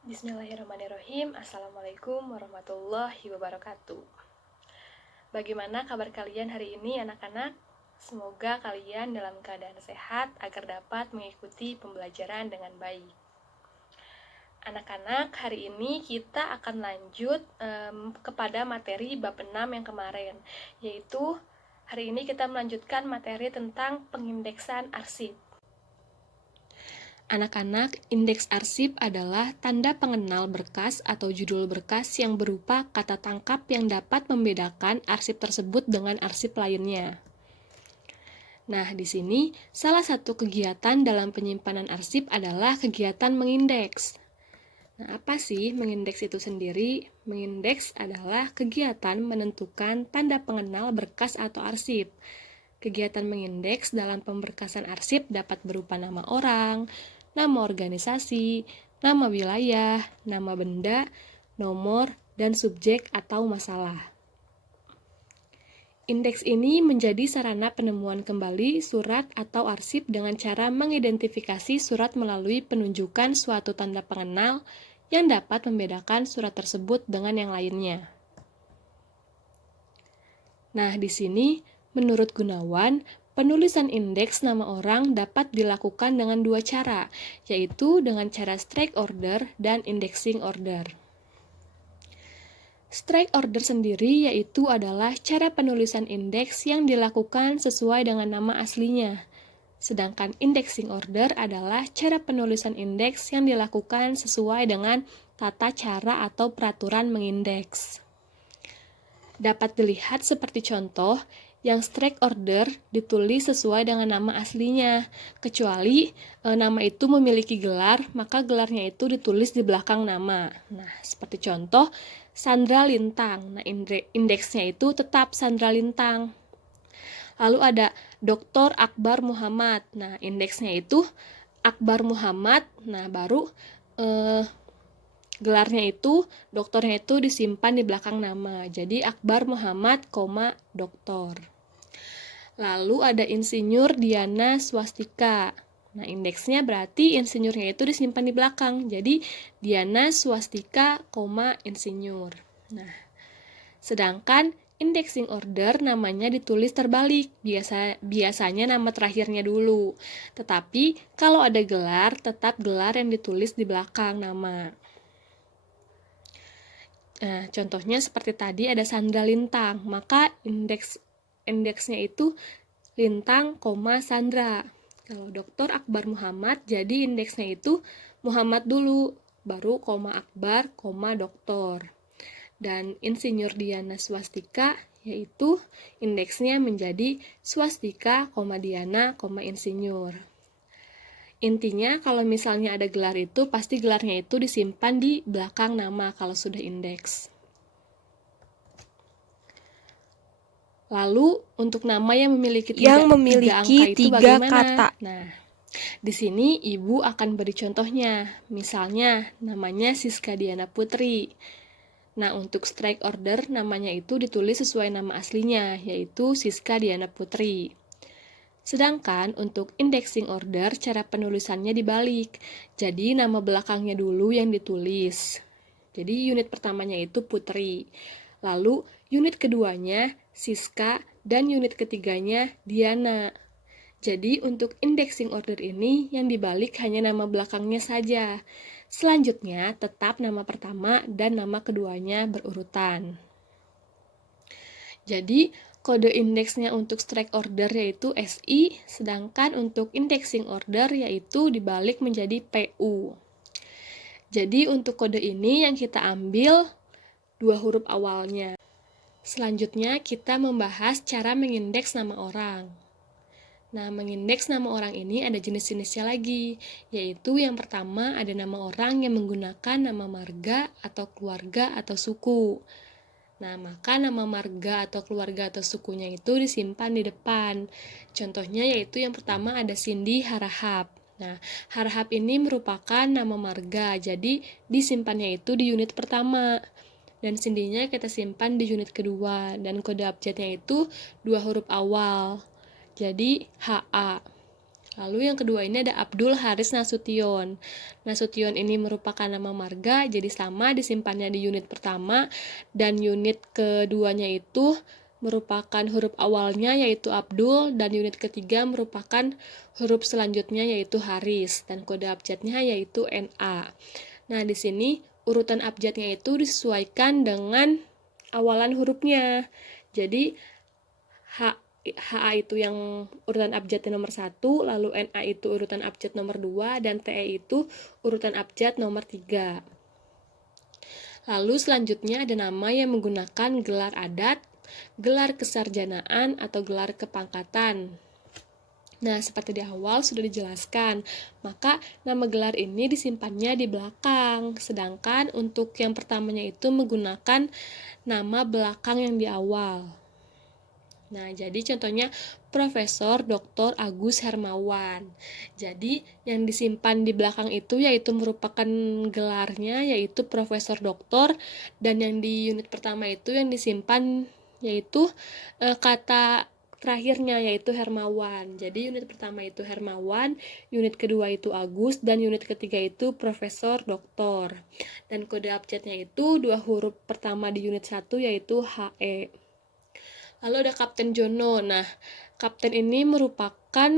Bismillahirrahmanirrahim. Assalamualaikum warahmatullahi wabarakatuh. Bagaimana kabar kalian hari ini anak-anak? Semoga kalian dalam keadaan sehat agar dapat mengikuti pembelajaran dengan baik. Anak-anak, hari ini kita akan lanjut kepada materi bab 6 yang kemarin, yaitu hari ini kita melanjutkan materi tentang pengindeksan arsip. Anak-anak, indeks arsip adalah tanda pengenal berkas atau judul berkas yang berupa kata tangkap yang dapat membedakan arsip tersebut dengan arsip lainnya. Nah, di sini salah satu kegiatan dalam penyimpanan arsip adalah kegiatan mengindeks. Nah, apa sih mengindeks itu sendiri? Mengindeks adalah kegiatan menentukan tanda pengenal berkas atau arsip. Kegiatan mengindeks dalam pemberkasan arsip dapat berupa nama orang, nama organisasi, nama wilayah, nama benda, nomor, dan subjek atau masalah. Indeks ini menjadi sarana penemuan kembali surat atau arsip dengan cara mengidentifikasi surat melalui penunjukan suatu tanda pengenal yang dapat membedakan surat tersebut dengan yang lainnya. Nah, di sini menurut Gunawan, penulisan indeks nama orang dapat dilakukan dengan dua cara, yaitu dengan cara strike order dan indexing order. Strike order sendiri yaitu adalah cara penulisan indeks yang dilakukan sesuai dengan nama aslinya. Sedangkan indexing order adalah cara penulisan indeks yang dilakukan sesuai dengan tata cara atau peraturan mengindeks. Dapat dilihat seperti contoh, yang strike order ditulis sesuai dengan nama aslinya, kecuali nama itu memiliki gelar, maka gelarnya itu ditulis di belakang nama. Nah, seperti contoh, Sandra Lintang. Nah, indeksnya itu tetap Sandra Lintang. Lalu ada Dr. Akbar Muhammad. Nah, indeksnya itu Akbar Muhammad. Nah, baru gelarnya itu, doktornya itu disimpan di belakang nama. Jadi Akbar Muhammad, doktor. Lalu ada Insinyur Diana Swastika. Nah, indeksnya berarti insinyurnya itu disimpan di belakang. Jadi Diana Swastika, insinyur. Nah, sedangkan indexing order namanya ditulis terbalik. Biasanya nama terakhirnya dulu. Tetapi kalau ada gelar, tetap gelar yang ditulis di belakang nama. Nah, contohnya seperti tadi ada Sandra Lintang, maka indeksnya itu Lintang, Sandra. Kalau Dr. Akbar Muhammad, jadi indeksnya itu Muhammad dulu, baru Akbar, doktor. Dan Insinyur Diana Swastika, yaitu indeksnya menjadi Swastika, Diana, Insinyur. Intinya kalau misalnya ada gelar itu, pasti gelarnya itu disimpan di belakang nama kalau sudah indeks. Lalu untuk nama yang memiliki tiga angka itu bagaimana? Kata. Nah, di sini ibu akan beri contohnya. Misalnya namanya Siska Diana Putri. Nah, untuk strike order namanya itu ditulis sesuai nama aslinya, yaitu Siska Diana Putri. Sedangkan untuk indexing order, cara penulisannya dibalik. Jadi nama belakangnya dulu yang ditulis. Jadi unit pertamanya itu Putri. Lalu unit keduanya Siska dan unit ketiganya Diana. Jadi untuk indexing order ini yang dibalik hanya nama belakangnya saja. Selanjutnya tetap nama pertama dan nama keduanya berurutan. Jadi kode indeksnya untuk strike order yaitu SI, sedangkan untuk indexing order yaitu dibalik menjadi PU. Jadi untuk kode ini yang kita ambil dua huruf awalnya. Selanjutnya kita membahas cara mengindeks nama orang. Nah, mengindeks nama orang ini ada jenis-jenisnya lagi, yaitu yang pertama ada nama orang yang menggunakan nama marga atau keluarga atau suku. Nah, maka nama marga atau keluarga atau sukunya itu disimpan di depan. Contohnya yaitu yang pertama ada Cindy Harahap. Nah, Harahap ini merupakan nama marga, jadi disimpannya itu di unit pertama. Dan Cindy-nya kita simpan di unit kedua, dan kode abjadnya itu dua huruf awal. Jadi HA. Lalu yang kedua ini ada Abdul Haris Nasution. Nasution ini merupakan nama marga, jadi sama disimpannya di unit pertama, dan unit keduanya itu merupakan huruf awalnya yaitu Abdul, dan unit ketiga merupakan huruf selanjutnya yaitu Haris, dan kode abjadnya yaitu NA. Nah, di sini urutan abjadnya itu disesuaikan dengan awalan hurufnya. Jadi HA itu yang urutan abjad nomor 1, lalu NA itu urutan abjad nomor 2, dan TE itu urutan abjad nomor 3. Lalu selanjutnya ada nama yang menggunakan gelar adat, gelar kesarjanaan, atau gelar kepangkatan. Nah, seperti di awal sudah dijelaskan, maka nama gelar ini disimpannya di belakang, sedangkan untuk yang pertamanya itu menggunakan nama belakang yang di awal. Nah, jadi contohnya Profesor Dr. Agus Hermawan. Jadi, yang disimpan di belakang itu yaitu merupakan gelarnya yaitu Profesor Doktor, dan yang di unit pertama itu yang disimpan yaitu kata terakhirnya yaitu Hermawan. Jadi, unit pertama itu Hermawan, unit kedua itu Agus, dan unit ketiga itu Profesor Doktor. Dan kode abjadnya itu dua huruf pertama di unit 1 yaitu HE. Lalu ada Kapten Jono. Nah, Kapten ini merupakan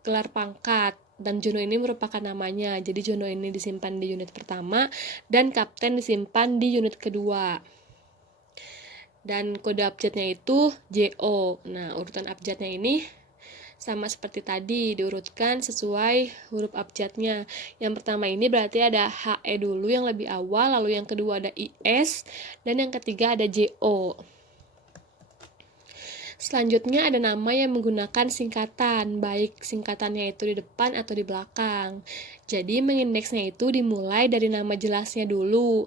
gelar pangkat, dan Jono ini merupakan namanya. Jadi Jono ini disimpan di unit pertama, dan Kapten disimpan di unit kedua. Dan kode abjadnya itu JO. Nah, urutan abjadnya ini sama seperti tadi, diurutkan sesuai huruf abjadnya. Yang pertama ini berarti ada HE dulu yang lebih awal, lalu yang kedua ada IS, dan yang ketiga ada JO. Selanjutnya ada nama yang menggunakan singkatan, baik singkatannya itu di depan atau di belakang. Jadi mengindeksnya itu dimulai dari nama jelasnya dulu,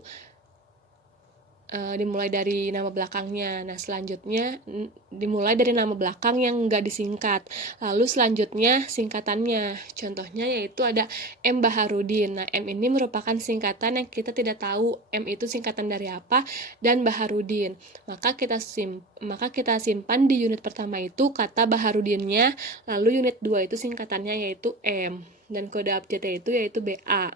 dimulai dari nama belakangnya. Nah, selanjutnya dimulai dari nama belakang yang enggak disingkat. Lalu selanjutnya singkatannya. Contohnya yaitu ada M. Baharudin. Nah, M ini merupakan singkatan yang kita tidak tahu M itu singkatan dari apa, dan Baharudin. Maka kita simpan di unit pertama itu kata Baharudinnya, lalu unit 2 itu singkatannya yaitu M, dan kode abjadnya itu yaitu BA.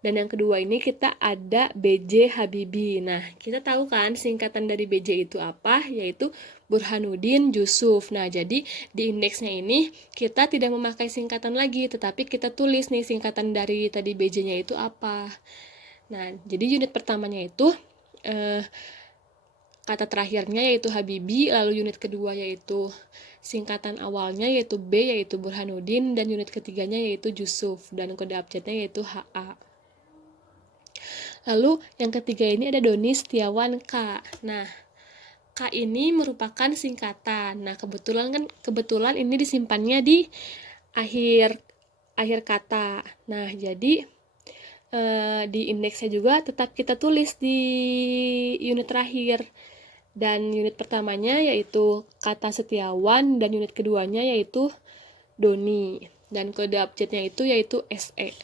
Dan yang kedua ini kita ada BJ Habibie. Nah, kita tahu kan singkatan dari BJ itu apa? Yaitu Burhanuddin Yusuf. Nah, jadi di indeksnya ini kita tidak memakai singkatan lagi, tetapi kita tulis nih singkatan dari tadi BJ-nya itu apa. Nah, jadi unit pertamanya itu kata terakhirnya yaitu Habibie, lalu unit kedua yaitu singkatan awalnya yaitu B yaitu Burhanuddin, dan unit ketiganya yaitu Yusuf, dan kode abjadnya yaitu HA. Lalu yang ketiga ini ada Doni Setiawan K. Nah, K ini merupakan singkatan. Nah, kebetulan ini disimpannya di akhir kata. Nah, jadi di indeksnya juga tetap kita tulis di unit terakhir. Dan unit pertamanya yaitu kata Setiawan, dan unit keduanya yaitu Doni. Dan kode abjadnya itu yaitu SE.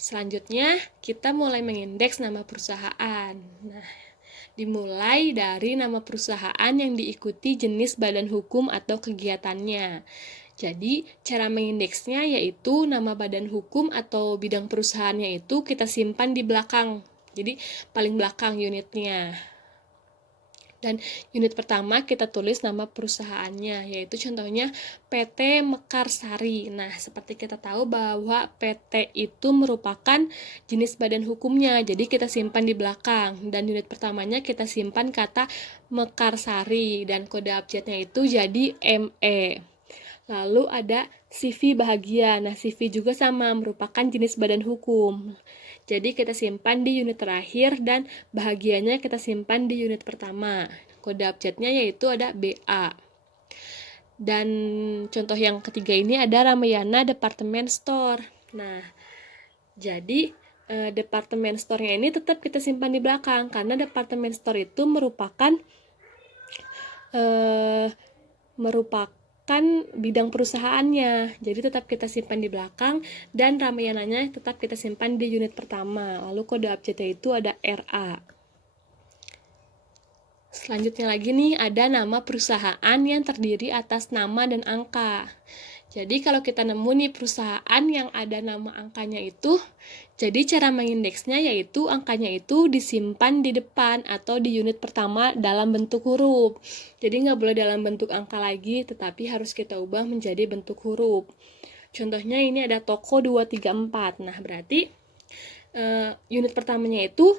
Selanjutnya, kita mulai mengindeks nama perusahaan. Nah, dimulai dari nama perusahaan yang diikuti jenis badan hukum atau kegiatannya. Jadi, cara mengindeksnya yaitu nama badan hukum atau bidang perusahaannya itu kita simpan di belakang. Jadi, paling belakang unitnya. Dan unit pertama kita tulis nama perusahaannya, yaitu contohnya PT Mekarsari. Nah, seperti kita tahu bahwa PT itu merupakan jenis badan hukumnya, jadi kita simpan di belakang. Dan unit pertamanya kita simpan kata Mekarsari, dan kode abjadnya itu jadi ME. Lalu ada CV Bahagia. Nah, CV juga sama, merupakan jenis badan hukum. Jadi kita simpan di unit terakhir, dan bahagianya kita simpan di unit pertama. Kode abjadnya yaitu ada BA. Dan contoh yang ketiga ini ada Ramayana Department Store. Nah, jadi departemen store-nya ini tetap kita simpan di belakang, karena departemen store itu merupakan bidang perusahaannya, jadi tetap kita simpan di belakang, dan Ramayananya tetap kita simpan di unit pertama. Lalu kode abjadnya itu ada RA. Selanjutnya lagi nih, ada nama perusahaan yang terdiri atas nama dan angka. Jadi kalau kita nemu nih perusahaan yang ada nama angkanya itu, jadi cara mengindeksnya yaitu angkanya itu disimpan di depan atau di unit pertama dalam bentuk huruf. Jadi nggak boleh dalam bentuk angka lagi, tetapi harus kita ubah menjadi bentuk huruf. Contohnya ini ada toko 234. Nah, berarti unit pertamanya itu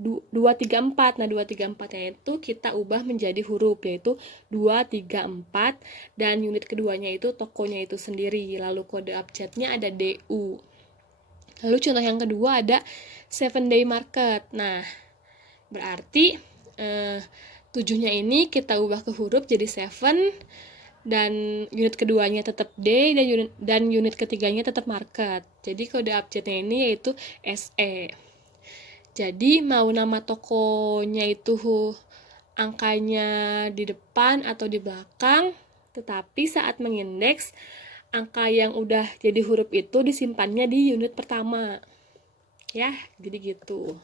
234. Nah, 234-nya itu kita ubah menjadi huruf, yaitu 234, dan unit keduanya itu tokonya itu sendiri. Lalu kode abjadnya ada DU. Lalu contoh yang kedua ada 7 day market. Nah, berarti 7-nya ini kita ubah ke huruf jadi 7, dan unit keduanya tetap D, dan unit ketiganya tetap market. Jadi kode abjadnya ini yaitu SE. Jadi mau nama tokonya itu angkanya di depan atau di belakang, tetapi saat mengindeks, angka yang udah jadi huruf itu disimpannya di unit pertama. Ya, jadi gitu.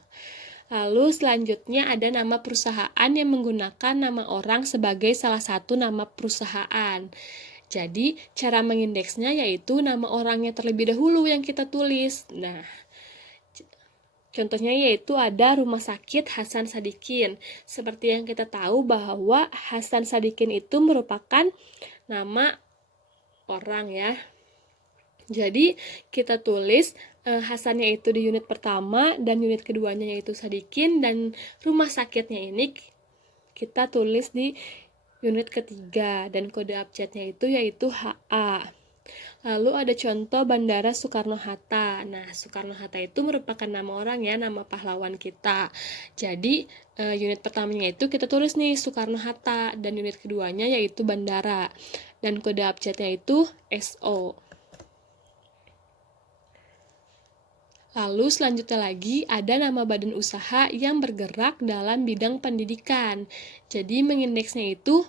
Lalu selanjutnya ada nama perusahaan yang menggunakan nama orang sebagai salah satu nama perusahaan. Jadi cara mengindeksnya yaitu nama orangnya terlebih dahulu yang kita tulis. Nah, contohnya yaitu ada Rumah Sakit Hasan Sadikin. Seperti yang kita tahu bahwa Hasan Sadikin itu merupakan nama orang ya. Jadi kita tulis Hasannya itu di unit pertama dan unit keduanya yaitu Sadikin, dan rumah sakitnya ini kita tulis di unit ketiga dan kode abjadnya itu yaitu HA. Lalu ada contoh Bandara Soekarno-Hatta. Nah, Soekarno-Hatta itu merupakan nama orang ya, nama pahlawan kita. Jadi, unit pertamanya itu kita tulis nih Soekarno-Hatta, dan unit keduanya yaitu Bandara. Dan kode abjadnya itu SO. Lalu selanjutnya lagi ada nama badan usaha yang bergerak dalam bidang pendidikan. Jadi mengindeksnya itu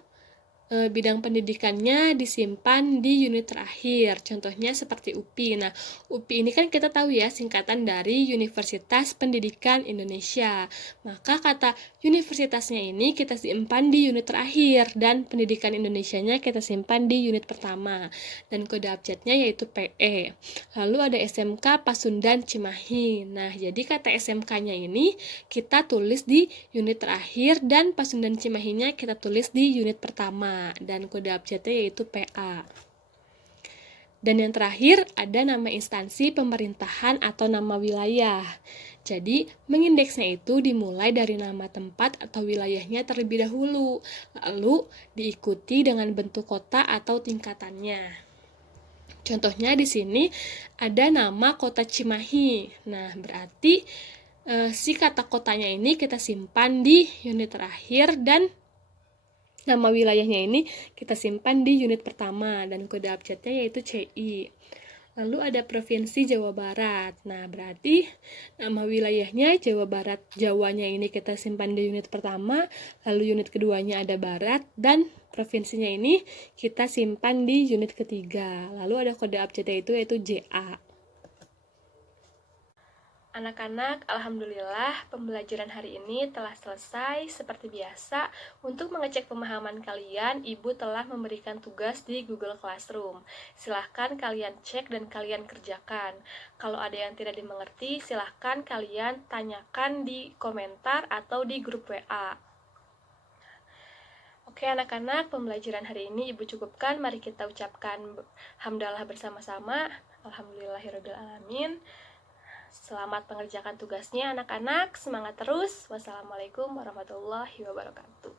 bidang pendidikannya disimpan di unit terakhir. Contohnya seperti UPI. Nah, UPI ini kan kita tahu ya singkatan dari Universitas Pendidikan Indonesia. Maka kata universitasnya ini kita simpan di unit terakhir, dan pendidikan Indonesianya kita simpan di unit pertama. Dan kode abjadnya yaitu PE. Lalu ada SMK Pasundan Cimahi. Nah, jadi kata SMK-nya ini kita tulis di unit terakhir, dan Pasundan Cimahinya kita tulis di unit pertama. Dan kode abjadnya yaitu PA. Dan yang terakhir ada nama instansi pemerintahan atau nama wilayah. Jadi mengindeksnya itu dimulai dari nama tempat atau wilayahnya terlebih dahulu, lalu diikuti dengan bentuk kota atau tingkatannya. Contohnya di sini ada nama kota Cimahi. Nah, berarti si kata kotanya ini kita simpan di unit terakhir, dan nama wilayahnya ini kita simpan di unit pertama, dan kode abjadnya yaitu CI. Lalu ada Provinsi Jawa Barat. Nah, berarti nama wilayahnya Jawa Barat. Jawanya ini kita simpan di unit pertama, lalu unit keduanya ada Barat, dan provinsinya ini kita simpan di unit ketiga. Lalu ada kode abjadnya itu yaitu JA. Anak-anak, alhamdulillah pembelajaran hari ini telah selesai. Seperti biasa, untuk mengecek pemahaman kalian, Ibu telah memberikan tugas di Google Classroom. Silahkan kalian cek dan kalian kerjakan. Kalau ada yang tidak dimengerti, silahkan kalian tanyakan di komentar atau di grup WA. Oke anak-anak, pembelajaran hari ini Ibu cukupkan. Mari kita ucapkan hamdalah bersama-sama. Alhamdulillahirrahmanirrahim. Selamat mengerjakan tugasnya anak-anak, semangat terus. Wassalamualaikum warahmatullahi wabarakatuh.